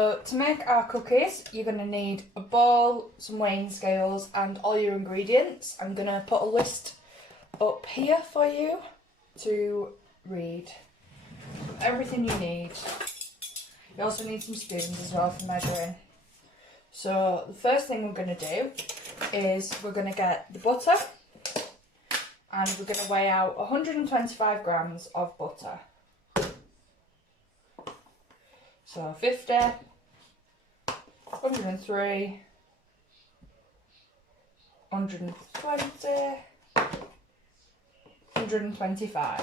So to make our cookies, you're going to need a bowl, some weighing scales and all your ingredients. I'm going to put a list up here for you to read. Everything you need. You also need some spoons as well for measuring. So the first thing we're going to do is we're going to get the butter and we're going to weigh out 125 grams of butter. So 50, 103, 120, 125.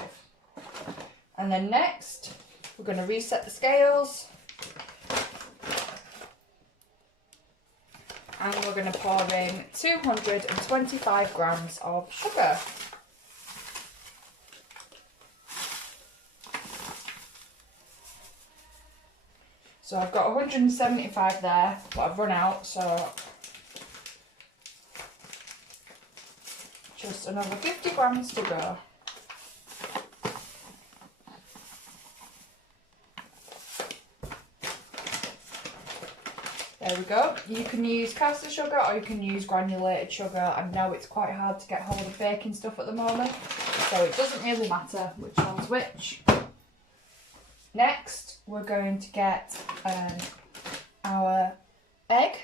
And then next, we're going to reset the scales. And we're going to pour in 225 grams of sugar. So I've got 175 there, but I've run out, so just another 50 grams to go. There we go. You can use caster sugar or you can use granulated sugar. I know it's quite hard to get hold of baking stuff at the moment, so it doesn't really matter which one's which. Next, we're going to get our egg.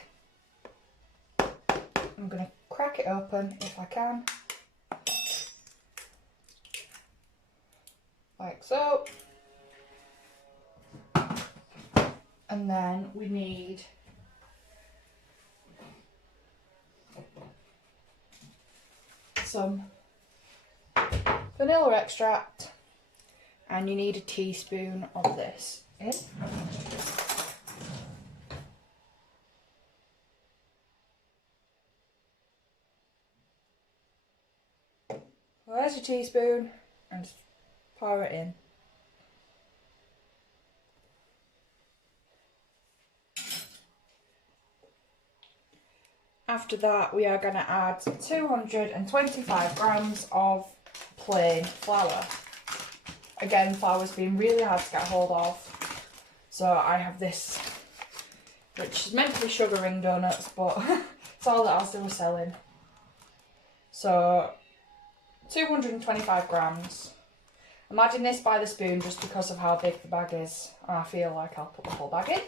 I'm going to crack it open if I can. Like so. And then we need some vanilla extract. And you need a teaspoon of this in. There's your teaspoon and just pour it in. After that, we are going to add 225 grams of plain flour. Again, flour's been really hard to get hold of, so I have this, which is meant to be sugar ring donuts, but it's all that Asda was selling. So 225 grams. I'm adding this by the spoon just because of how big the bag is, and I feel like I'll put the whole bag in.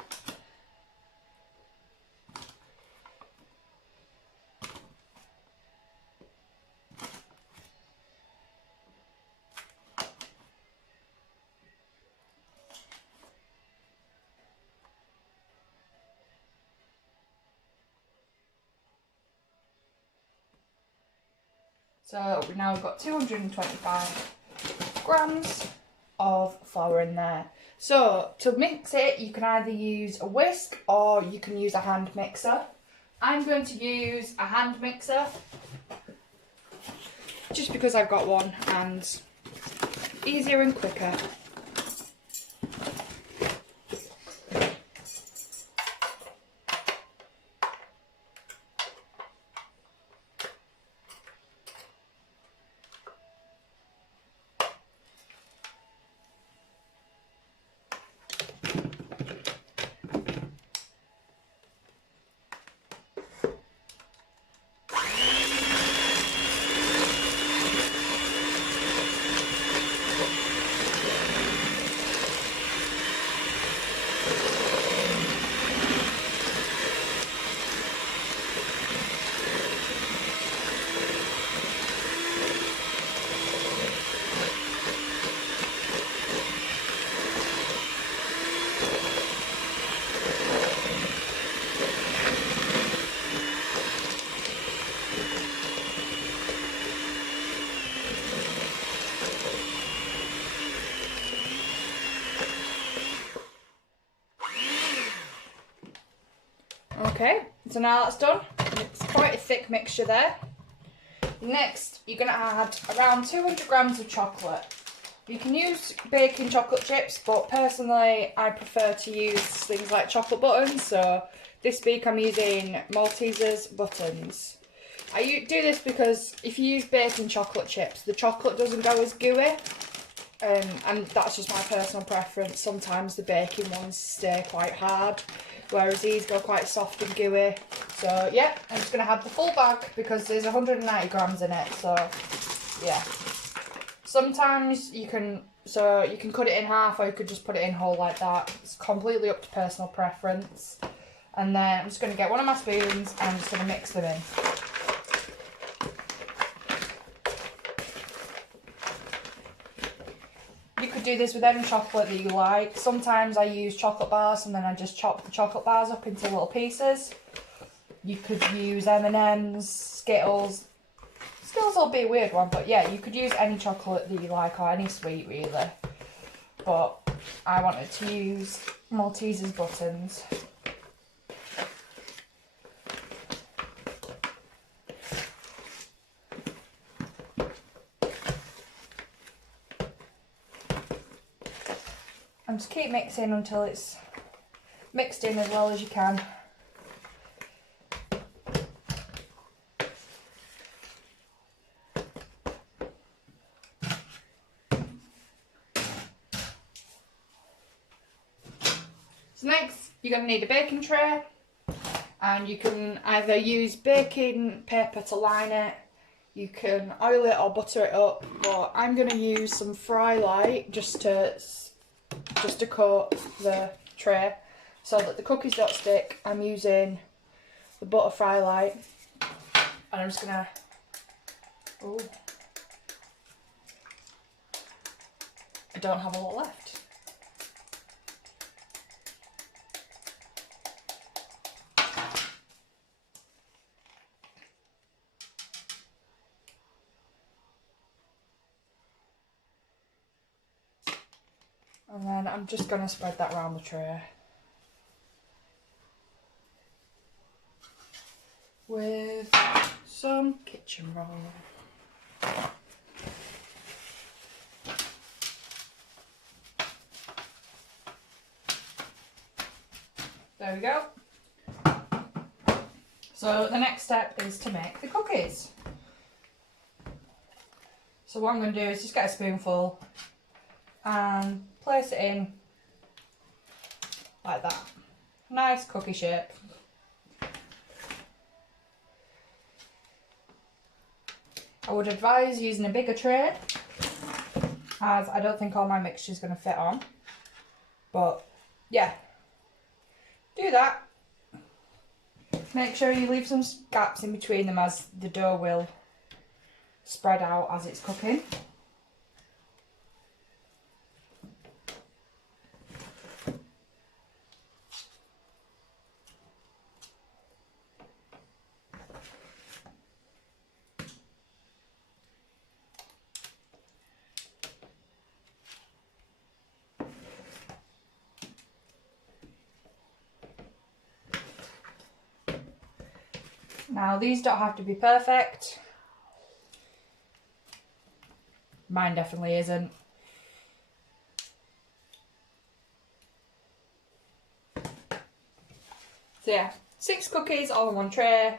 So we now got 225 grams of flour in there. So to mix it, you can either use a whisk or you can use a hand mixer. I'm going to use a hand mixer just because I've got one and easier and quicker. Okay, so now that's done. It's quite a thick mixture there. Next, you're going to add around 200 grams of chocolate. You can use baking chocolate chips, but personally I prefer to use things like chocolate buttons. So this week I'm using Maltesers buttons. I do this because if you use baking chocolate chips, the chocolate doesn't go as gooey. And that's just my personal preference. Sometimes the baking ones stay quite hard. whereas these go quite soft and gooey. So yeah, I'm just going to have the full bag because there's 190 grams in it. So yeah, sometimes you can cut it in half, or you could just put it in whole like that. It's completely up to personal preference. And then I'm just going to get one of my spoons and I'm just going to mix them in. You could do this with any chocolate that you like. Sometimes I use chocolate bars and then I just chop the chocolate bars up into little pieces. You could use M&M's, Skittles. Skittles will be a weird one, but yeah, you could use any chocolate that you like or any sweet really. But I wanted to use Maltesers buttons. And just keep mixing until it's mixed in as well as you can. So next you're going to need a baking tray, and you can either use baking paper to line it, you can oil it or butter it up, but I'm going to use some Fry Light just to coat the tray so that the cookies don't stick. I'm using the butter Fry Light, and I'm just gonna, I don't have a lot left. And then I'm just going to spread that around the tray with some kitchen roll. There we go. So the next step is to make the cookies. So what I'm going to do is just get a spoonful and place it in like that. Nice cookie shape. I would advise using a bigger tray, as I don't think all my mixture is going to fit on. But yeah, do that. Make sure you leave some gaps in between them, as the dough will spread out as it's cooking. Now these don't have to be perfect. Mine definitely isn't. So yeah, 6 cookies all in one tray,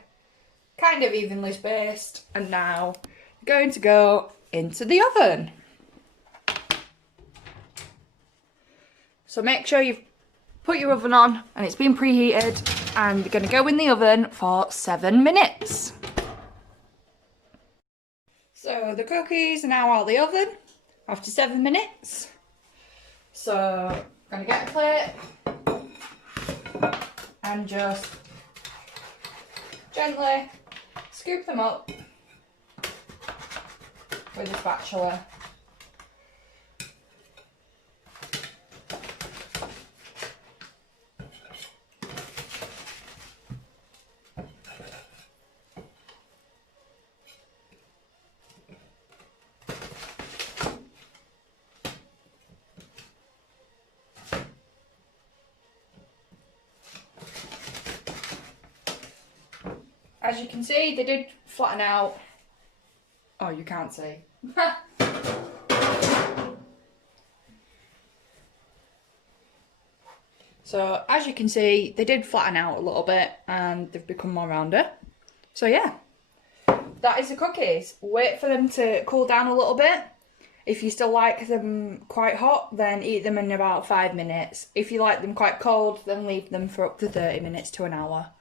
kind of evenly spaced, and now going to go into the oven. So make sure you've put your oven on and it's been preheated, and you're going to go in the oven for 7 minutes. So the cookies are now out of the oven after 7 minutes. So I'm going to get a plate and just gently scoop them up with a spatula. As you can see, they did flatten out. Oh, you can't see. So, as you can see, they did flatten out a little bit and they've become more rounder. So yeah, that is the cookies. Wait for them to cool down a little bit, If you still like them quite hot, then eat them in about 5 minutes. If you like them quite cold, then leave them for up to 30 minutes to an hour.